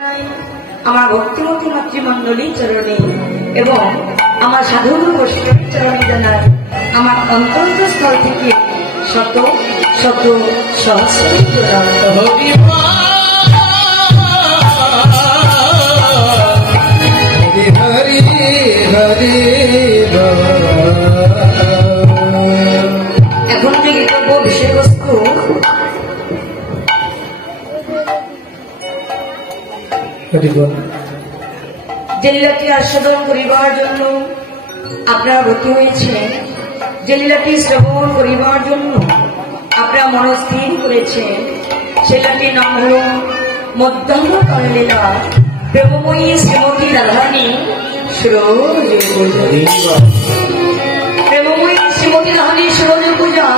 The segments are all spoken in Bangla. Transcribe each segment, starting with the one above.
আমার ভক্তিমতী মাতৃমণ্ডলী চরণে এবং আমার সাধুগুরু বৈষ্ণবী চরণে জানার আমার অন্তর্স্থল থেকে শত শত সহস্র এখন যে গীতব্য বিষয়বস্তু যে লীলাটি আস্বাদন করিবার জন্য আপনারা ব্রতী হয়েছেন, যে লীলাটি শ্রবণ করিবার জন্য আপনারা মনস্থির করেছেন, সেটাটির নাম হল মধ্যাহ্নকাল লীলা প্রেমময়ী শ্রীমতী রাধারানী সরোজ পূজা। প্রেমময়ী শ্রীমতী রাধারানী সরোজ পূজা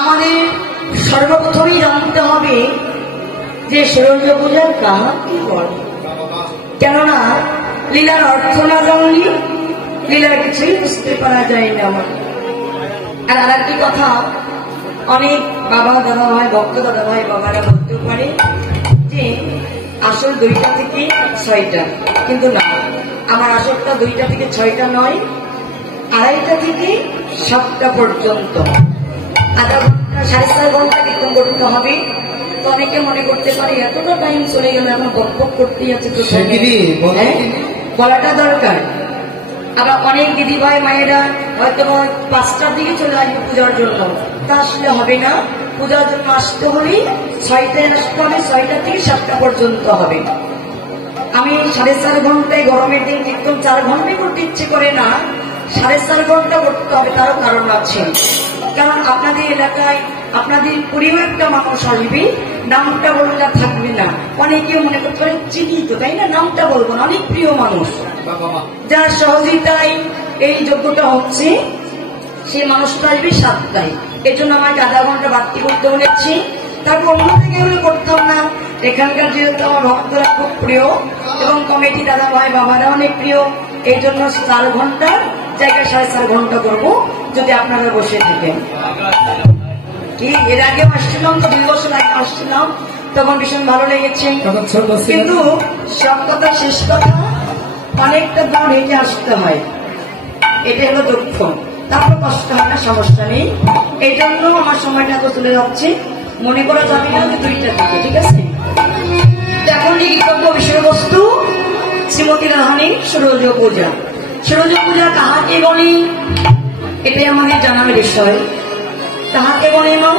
আমাদের সর্বপ্রথমেই জানতে হবে যে সরোজ পূজার কাহাকে বলে। কেননা লীলার অর্থ না জানলে লীলার কিছুই বুঝতে পারা যায় না। আর একটি কথা, অনেক বাবা দাদা ভাই ভক্ত দাদা ভাই বাবারা বলতে পারে যে আসল 2টা থেকে 6টা, কিন্তু না, আমার আসলটা 2টা থেকে 6টা নয়, 2:30 থেকে 7টা পর্যন্ত আধা ঘন্টা 4.5 ঘন্টা কীর্তন করতে হবে। তো অনেকে মনে করতে পারে এতটা টাইম চলে গেল, এখন বকবক করতেই আছে, তো বলাটা দরকার। আবার অনেক দিদি ভাই মায়েরা হয়তো 5টার দিকে চলে আসবে পূজার জন্য, তা আসলে হবে না। পূজার জন্য আসতে হলেই 6টায় আসতে হবে, 6টা থেকে 7টা পর্যন্ত হবে। আমি 4.5 ঘন্টায় গরমের দিন কীর্তন 4 ঘন্টায় করতে ইচ্ছে করে না, 4.5 ঘন্টা করতে হবে। তারও কারণ আছে, কারণ আপনাদের এলাকায় আপনাদের প্রিয় একটা মানুষ আসবে, নামটা বললে থাকবে না। অনেকেও মনে করতে পারে চিনি তো, তাই না, নামটা বলবো না, অনেক প্রিয় মানুষ যার সহযোগিতায় এই যজ্ঞটা হচ্ছে, সেই মানুষটা আসবে 7টায়। এর জন্য আমাকে আধা ঘন্টা বাড়তি করতে বলেছি। তারপর অন্য থেকে এগুলো করতাম না। এখানকার যেহেতু আমার ভক্তরা খুব প্রিয় এবং কমিটি দাদা ভাই বাবারা অনেক প্রিয়, এই জন্য 4 ঘন্টার জায়গায় 4.5 ঘন্টা করবো, যদি আপনারা বসে থাকেন। কি এর আগে আসছিলাম তো, 2 বছর আগে আসছিলাম, তখন ভীষণ ভালো লেগেছে। কিন্তু সব কথা শেষ কথা, অনেকটা দূর হেঁটে আসতে হয়, এটা হলো দুঃখ। তারপর কষ্ট হয় না, সমস্যা নেই। এই জন্য আমার সময়টা তো চলে যাচ্ছে, মনে করা যাবে না যে 2টা থেকে, ঠিক আছে। এখন লিখিতব্য বিষয়বস্তু শ্রীমতী রাধারানী সরোজ পূজা। সরোজ পূজা কাহাকে বলে, এটাই আমাদের জানার বিষয়। কাহাকে বলে না?